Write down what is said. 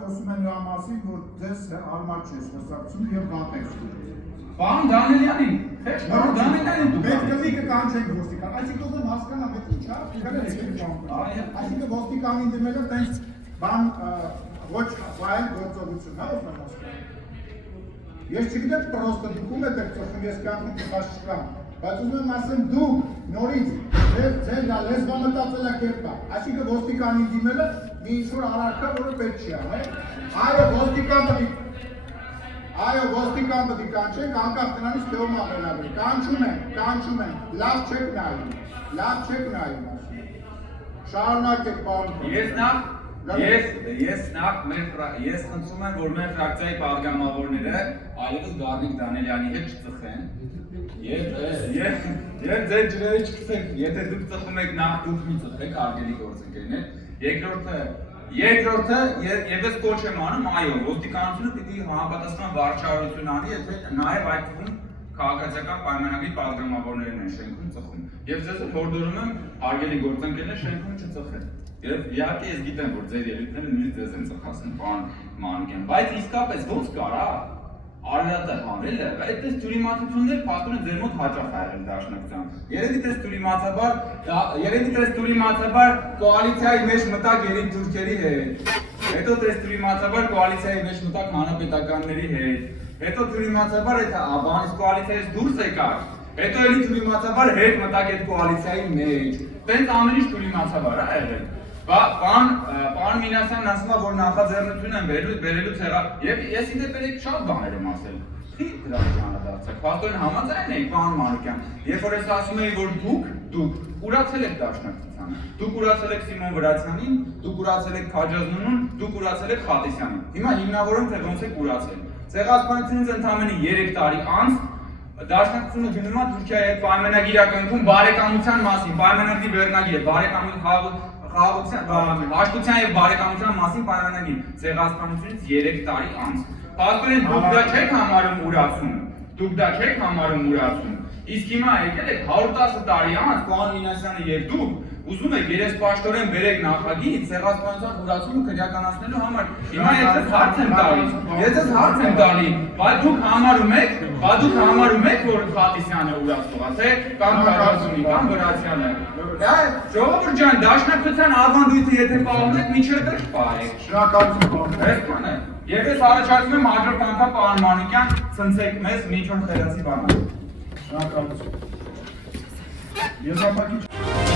խոսում են նրա մասին, որ ձեզ հարմար չէ խոսակցությունը եւ գատեք։ Պարոն Դանիելյանին, խեշ պարոն Դանիելյանին դուք։ Պետք է լիքը կանչենք ոստիկան։ Այսինքն ուզում հասկանամ, դա ի՞նչ է, եկել եք բան։ Այսինքն ոստիկանին դիմելը տենց բան ոչ վայել գործողություն, հա ուզում հասկանամ։ Ես չգիտեմ պրոստը դուք ում եք ծխում, ես կյանքում չխաշկամ, բայց ուզում եմ ասեմ դուք նորից ձեր լեզվամտածելակերպը, այսինքն ոստիկանին դիմելը մի ինչ-որ առարկա, որը պետք չի անել։ Այո, ոստիկան պետք է կանչենք, անկախ դրանից թե ում ամենավեր, կանչում են, լավ չեք նայում, շարունակեք պարոն։ Ես խնդրում եմ, որ մեր ֆրակցիայի պատգամավորները այլևս Գառնիկ Դանիելյանի հետ չծխեն եւ ձեր ջրերը չքսեք, եթե դուք ծխում եք նախ դուք մի ծխեք, հարգելի գործընկերներ։ Երկրորդը ես կոչ եմ անում, այո, ոստիկանությունը պիտի համապատասխան վարչարություն անի, եթե նաեւ այդ թվում քաղաքացիական պայմանագրի պատգամավորներն են շենքում ծխում։ Եվ ձեզ հորդորում եմ, հարգելի գործընկերներ, շենքում չծխեք։ Եվ իհարկե ես գիտեմ, որ ձեր ելույթները նույնիսկ ձեզ են ծխացնում, պարոն Մանուկյան, բայց իսկապես ոնց կարա Արարատը հանելը, այդպես թյուրիմացություններ փաստորեն ձեր մոտ հաճախ եղել դաշնակցության։ Երևի դες թյուրիմացաբար կոալիցիայի մեջ մտակ երեք թուրքերի հետ, հետո դες թյուրիմացաբար կոալիցիայի մեջ մտակ հանրապետականների հետ, հետո թյուրիմացաբար այդ բանից կոալիցիայից դուրս եկաք, հետո էլի թյուրիմացաբար հետ մտակ այդ կոալիցիայի մեջ, տենց ամեն ինչ թյուրիմացաբար է եղել։ Պարոն Մինասյանն ասում է, որ նախաձեռնություն են բերելուց հեռա, եւ ես իդեպերեք շատ բաներ եմ ասել։ Խի դրանից անդրադարձեք, փաստորեն համաձայն եք, պարոն Մանուկյան, երբ որ ես ասում եի, որ դուք կուրացել եք դաշնակցությանը, դուք կուրացել եք Սիմոն Վրացյանին, դուք կուրացել եք Քաջազնունուն, դուք կուրացել եք Խատիսյանին։ Հիմա հիմնավորում թե ոնց եք կուրացել։ Ցեղասպանությունից ընդամենը 3 տարի անց դաշնակցությունը գնում է Թուրքիայի հետ պայմանագիրակնքում բարեկամության մասին, պայմանագրի վերնագիր, հաշտության եւ բարեկամության մասին պայմանագիր, ցեղասպանությունից 3 տարի անց։ Փաստորեն դուք դա չեք համարում ուրացում, իսկ հիմա եկել եք 110 տարի անց պարոն Մինասյանը եւ դուք ուզում եք երեսպաշտորեն բերեք նախագիծ ցեղասպանության ուրացումը քրեականացնելու համար։ Հիմա ես հարց եմ տալի, բայց դուք համարում եք, որ Խատիսյանը ուրացող է, թե կամ Քաջազնունի կամ Վրացյանը։ Դա ժողովուրդ ջան, դաշնակցության ավանդույթը եթե պահում եք, միջև դեռ պահեք։ Շնորհակալություն պարոն։ Այսքան է։ Եվ ես առաջարկում եմ հաջորդ անգամ պարոն Մանուկյան ցնցեք մեզ մի քիչ խելացի բանալ։ Շնորհակալություն։ Ես ապակի